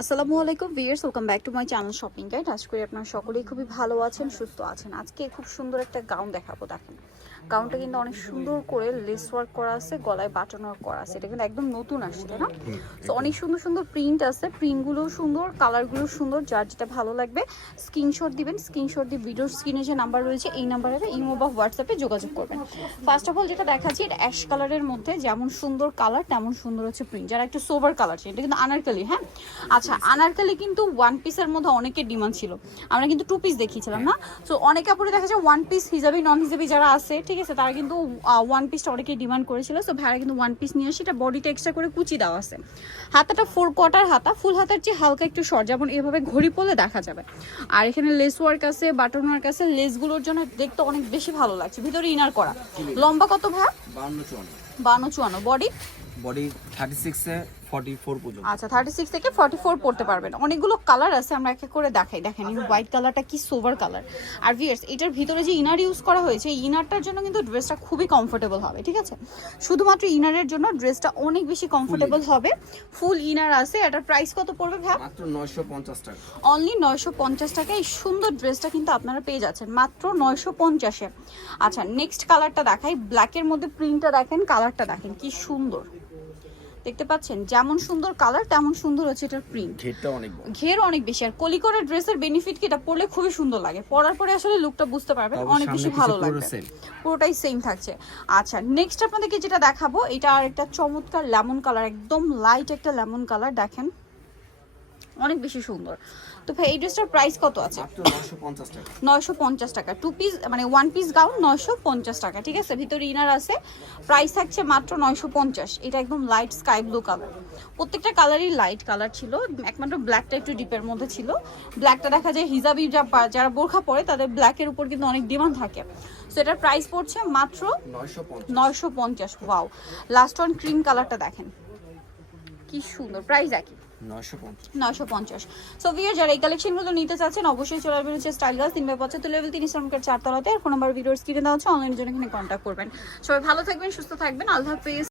আসসালামু আলাইকুম viewers, welcome back to my channel shopping guide. আশা করি আপনারা সকলেই খুবই ভালো আছেন, সুস্থ আছেন। আজকে খুব সুন্দর একটা গাউন দেখাবো। দেখেন গাউনটা কিন্তু অনেক সুন্দর করে লেস ওয়ার্ক করা আছে, গলায় বাটন ওয়ার্ক করা আছে। এটা কিন্তু একদম নতুন আসছে, তাই না? তো অনেক সুন্দর সুন্দর প্রিন্ট আছে, প্রিন্টগুলোও সুন্দর, কালারগুলো সুন্দর। যার যেটা ভালো লাগবে স্ক্রিনশট দিবেন। স্ক্রিনশট দিয়ে ভিডিওর স্ক্রিনে যে নাম্বার রয়েছে এই নাম্বারে ইমো বা হোয়াটসঅ্যাপে যোগাযোগ করবেন। ফার্স্ট অফ অল যেটা দেখাচ্ছি, এটা অ্যাশ কালারের মধ্যে যেমন সুন্দর কালার তেমন সুন্দর হচ্ছে প্রিন্ট। যারা একটু সোবার কালার চাই, এটা কিন্তু আনারকলি। হ্যাঁ আচ্ছা, আনারকলি কিন্তু ওয়ান পিসের মধ্যে অনেকের ডিমান্ড ছিল। আমরা কিন্তু টু পিস দেখিয়েছিলাম না? সো অনেকে আপুরে দেখা যায় ওয়ান পিস হিসাবে নন হিসাবে যারা আছে, ঠিক আছে, তারা কিন্তু ওয়ান পিসটা অনেকেই ডিমান্ড করেছিল। সো ভাইরা কিন্তু ওয়ান পিস নিয়ে আসি। এটা বডিটা এক্সট্রা করে কুচি দেওয়া আছে। হাতাটা 4/4 হাতা, ফুল হাতার চেয়ে হালকা একটু শর্ট, যেমন এভাবে ঘড়ি পরলে দেখা যাবে। আর এখানে লেস ওয়ার্ক আছে, বাটন ওয়ার্ক আছে। লেসগুলোর জন্য দেখতে অনেক বেশি ভালো লাগছে। ভিতরে ইনার করা। লম্বা কত ভাই? 52-54। বডি 36 এ 44 পর্যন্ত। আচ্ছা, 36 থেকে 44 পড়তে পারবেন। অনেকগুলো কালার আছে, আমরা এক এক করে দেখাই। দেখেন এই হোয়াইট কালারটা কি সোভার কালার। আর ভিউয়ার্স, এটার ভিতরে যে ইনার ইউজ করা হয়েছে, এই ইনারটার জন্য কিন্তু ড্রেসটা খুবই কমফোর্টেবল হবে, ঠিক আছে? শুধুমাত্র ইনারের জন্য ড্রেসটা অনেক বেশি কমফোর্টেবল হবে। ফুল ইনার আছে। এটার প্রাইস কত পড়বে ভাই? মাত্র 950 টাকা। অনলি 950 টাকা এই সুন্দর ড্রেসটা কিন্তু আপনারা পেয়ে যাচ্ছেন মাত্র 950-এ। আচ্ছা, নেক্সট কালারটা দেখাই। ব্ল্যাকের মধ্যে প্রিন্টটা দেখেন, কালারটা দেখেন কি সুন্দর। দেখতে পাচ্ছেন যেমন সুন্দর কালার তেমন সুন্দর হচ্ছে এটার প্রিন্ট। ঘেরটা অনেক বড়, ঘের অনেক বেশি। আর কলিকরের ড্রেসের বেনিফিট কি, এটা পরলে খুবই সুন্দর লাগে। পরার পরে আসলে লুকটা বুঝতে পারবেন, অনেক বেশি ভালো লাগবে। পুরোটাই সেম থাকছে। আচ্ছা, নেক্সট আপনাদেরকে যেটা দেখাবো, এটা আর একটা চমৎকার লেমন কালার, একদম লাইট একটা লেমন কালার। দেখেন অনেক বেশি সুন্দর। তো ভাই এই ড্রেসটার প্রাইস কত আছে? মাত্র 950 টাকা। 950 টাকা। টু পিস মানে ওয়ান পিস গাউন 950 টাকা, ঠিক আছে? ভিতরে ইনার আছে। প্রাইস থাকছে মাত্র 950। এটা একদম লাইট স্কাই ব্লু কালার। প্রত্যেকটা কালারই লাইট কালার ছিল, একমাত্র ব্ল্যাকটা একটু ডিপের মধ্যে ছিল। ব্ল্যাকটা দেখা যায় হিজাবি যারা বোরখা পরে তাদের ব্ল্যাকের উপর কিন্তু অনেক ডিমান্ড থাকে। সো এটার প্রাইস পড়ছে মাত্র 950। ওয়াও, লাস্ট ওয়ান ক্রিম কালারটা দেখেন কি সুন্দর। প্রাইস একই 950। সো ভিউয়ার, যারা এই কালেকশনগুলো নিতে চাচ্ছেন অবশ্যই চলে আসবেন হচ্ছে স্টাইল গার্লস 3/75 লেভেল 3 ইসলামকের 4 তলাতে। আর ফোন নাম্বার ভিডিওর স্ক্রিনে দেওয়া হচ্ছে, অনলাইনের জন্য এখানে কন্ট্যাক্ট করবেন। সবাই ভালো থাকবেন, সুস্থ থাকবেন। আল্লাহ হাফেজ।